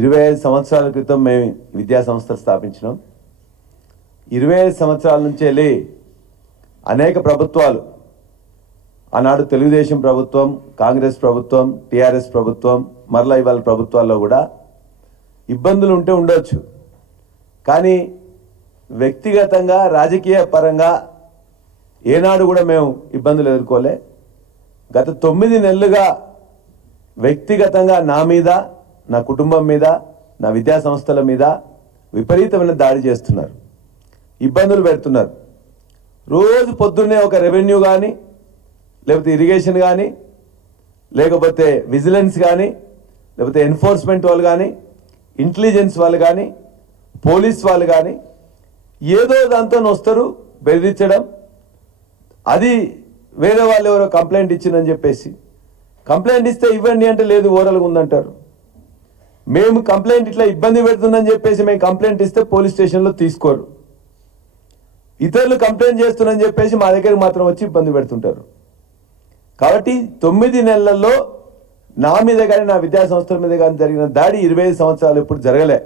25 సంవత్సరాల క్రితం మేము విద్యా సంస్థలు స్థాపించినాం. 25 సంవత్సరాల నుంచి వెళ్ళి అనేక ప్రభుత్వాలు, ఆనాడు తెలుగుదేశం ప్రభుత్వం, కాంగ్రెస్ ప్రభుత్వం, టీఆర్ఎస్ ప్రభుత్వం, మరలా ఇవాళ ప్రభుత్వాల్లో కూడా ఇబ్బందులు ఉంటే ఉండొచ్చు. కానీ వ్యక్తిగతంగా రాజకీయ పరంగా ఏనాడు కూడా మేము ఇబ్బందులు ఎదుర్కోలే. గత 9 నెలలుగా వ్యక్తిగతంగా నా మీద, నా కుటుంబం మీద, నా విద్యా సంస్థల మీద విపరీతమైన దాడి చేస్తున్నారు, ఇబ్బందులు పెడుతున్నారు. రోజు పొద్దున్నే ఒక రెవెన్యూ కానీ, లేకపోతే ఇరిగేషన్ కానీ, లేకపోతే విజిలెన్స్ కానీ, లేకపోతే ఎన్ఫోర్స్మెంట్ వాళ్ళు కానీ, ఇంటెలిజెన్స్ వాళ్ళు కానీ, పోలీస్ వాళ్ళు కానీ ఏదో దాంతో వస్తారు బెదిరించడం. అది వేరే వాళ్ళు ఎవరో కంప్లైంట్ ఇచ్చిందని చెప్పేసి, కంప్లైంట్ ఇస్తే ఇవ్వండి అంటే లేదు, ఓరల్గా ఉందంటారు. మేము కంప్లైంట్ ఇట్లా ఇబ్బంది పెడుతుందని చెప్పేసి మేము కంప్లైంట్ ఇస్తే పోలీస్ స్టేషన్లో తీసుకోరు. ఇతరులు కంప్లైంట్ చేస్తున్నారని చెప్పేసి మా దగ్గరికి మాత్రం వచ్చి ఇబ్బంది పెడుతుంటారు. కాబట్టి 9 నెలల్లో నా మీద కానీ, నా విద్యా సంస్థల మీద కానీ జరిగిన దాడి 25 సంవత్సరాలు ఎప్పుడు జరగలే.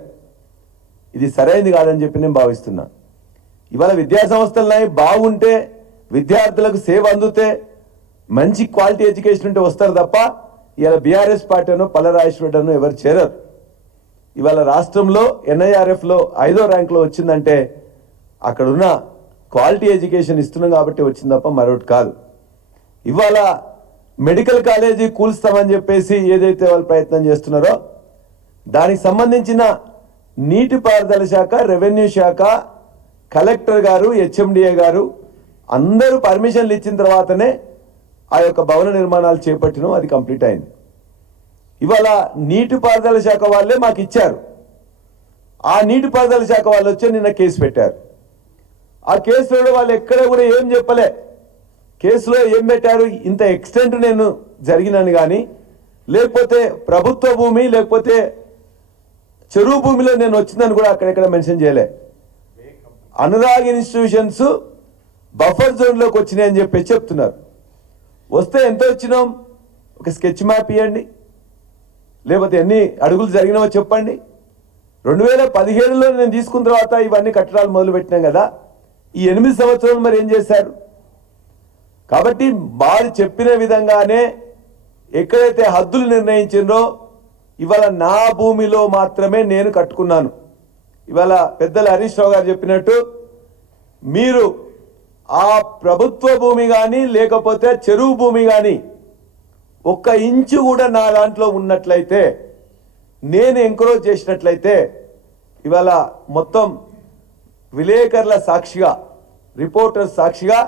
ఇది సరైనది కాదని చెప్పి నేను భావిస్తున్నా. ఇవాళ విద్యా సంస్థలు బాగుంటే, విద్యార్థులకు సేవ అందుతే, మంచి క్వాలిటీ ఎడ్యుకేషన్ ఉంటే వస్తారు తప్ప ఇవాళ బీఆర్ఎస్ పార్టీ అనో పల్లరాజేశ్వరరెడ్డి ఎవరు చేరరు. ఇవాళ రాష్ట్రంలో NIRFలో 5వ ర్యాంకులో వచ్చిందంటే అక్కడున్న క్వాలిటీ ఎడ్యుకేషన్ ఇస్తున్నాం కాబట్టి వచ్చింది తప్ప మరొకటి కాదు. ఇవాళ మెడికల్ కాలేజీ కూల్స్తామని చెప్పేసి ఏదైతే వాళ్ళు ప్రయత్నం చేస్తున్నారో దానికి సంబంధించిన నీటిపారుదల శాఖ, రెవెన్యూ శాఖ, కలెక్టర్ గారు, HMDA గారు అందరూ పర్మిషన్లు ఇచ్చిన తర్వాతనే ఆ యొక్క భవన నిర్మాణాలు చేపట్టినాం. అది కంప్లీట్ అయింది. ఇవాళ నీటిపారుదల శాఖ వాళ్ళే మాకు ఇచ్చారు. ఆ నీటిపారుదల శాఖ వాళ్ళు వచ్చి నిన్న కేసు పెట్టారు. ఆ కేసులో వాళ్ళు ఎక్కడ కూడా ఏం చెప్పలే. కేసులో ఏం పెట్టారు, ఇంత ఎక్స్టెంట్ నేను జరిగినాను కానీ, లేకపోతే ప్రభుత్వ భూమి, లేకపోతే చెరువు భూమిలో నేను వచ్చిందని కూడా అక్కడెక్కడ మెన్షన్ చేయలే. అనురాగ్ ఇన్స్టిట్యూషన్స్ బఫర్ జోన్లోకి వచ్చినాయి అని చెప్పి చెప్తున్నారు. వస్తే ఎంత వచ్చినాం, ఒక స్కెచ్ మ్యాప్ ఇవ్వండి, లేకపోతే ఎన్ని అడుగులు జరిగినావో చెప్పండి. 2017లో నేను తీసుకున్న తర్వాత ఇవన్నీ కట్టడాలు మొదలు పెట్టినాం కదా, ఈ 8 సంవత్సరాలు మరి ఏం చేశారు? కాబట్టి వారు చెప్పిన విధంగానే ఎక్కడైతే హద్దులు నిర్ణయించిందో ఇవాళ నా భూమిలో మాత్రమే నేను కట్టుకున్నాను. ఇవాళ పెద్దలు హరీష్ రావు గారు చెప్పినట్టు మీరు ఆ ప్రభుత్వ భూమి కానీ, లేకపోతే చెరువు భూమి కానీ 1 ఇంచు కూడా నా దాంట్లో ఉన్నట్లయితే, నేను ఎంకరేజ్ చేసినట్లయితే, ఇవాళ మొత్తం విలేకరుల సాక్షిగా, రిపోర్టర్ సాక్షిగా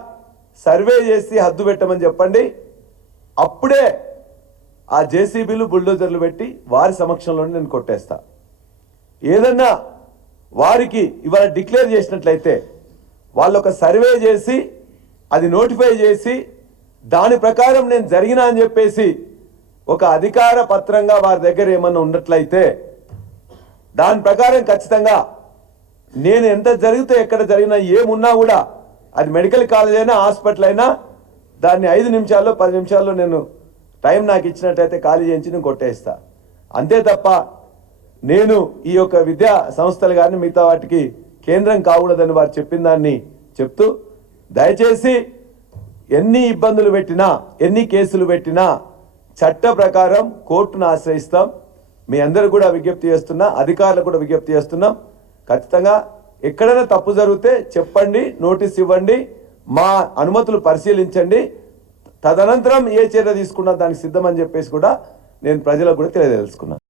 సర్వే చేసి హద్దు పెట్టమని చెప్పండి. అప్పుడే ఆ JCBలు, బుల్డోజర్లు పెట్టి వారి సమక్షంలోనే నేను కొట్టేస్తా. ఏదన్నా వారికి ఇవాళ డిక్లేర్ చేసినట్లయితే, వాళ్ళు ఒక సర్వే చేసి అది నోటిఫై చేసి దాని ప్రకారం నేను జరిగినా అని చెప్పేసి ఒక అధికార పత్రంగా వారి దగ్గర ఏమన్నా ఉన్నట్లయితే, దాని ప్రకారం ఖచ్చితంగా నేను ఎంత జరిగితే, ఎక్కడ జరిగినా, ఏమున్నా కూడా, అది మెడికల్ కాలేజ్ అయినా, హాస్పిటల్ అయినా, దాన్ని 5 నిమిషాల్లో 10 నిమిషాల్లో నేను టైం నాకు ఇచ్చినట్టయితే ఖాళీ చేయించి నేను కొట్టేస్తా. అంతే తప్ప నేను ఈ యొక్క విద్యా సంస్థలు కానీ మిగతా వాటికి కేంద్రం కాకూడదని వారు చెప్పిన దాన్ని చెప్తూ, దయచేసి ఎన్ని ఇబ్బందులు పెట్టినా, ఎన్ని కేసులు పెట్టినా చట్ట ప్రకారం కోర్టును ఆశ్రయిస్తాం. మీ అందరూ కూడా విజ్ఞప్తి చేస్తున్నా, అధికారులకు కూడా విజ్ఞప్తి చేస్తున్నాం. ఖచ్చితంగా ఎక్కడైనా తప్పు జరిగితే చెప్పండి, నోటీస్ ఇవ్వండి, మా అనుమతులు పరిశీలించండి, తదనంతరం ఏ చర్య తీసుకున్నా దానికి సిద్ధమని చెప్పేసి కూడా నేను ప్రజలకు కూడా తెలియజేసుకున్నాను.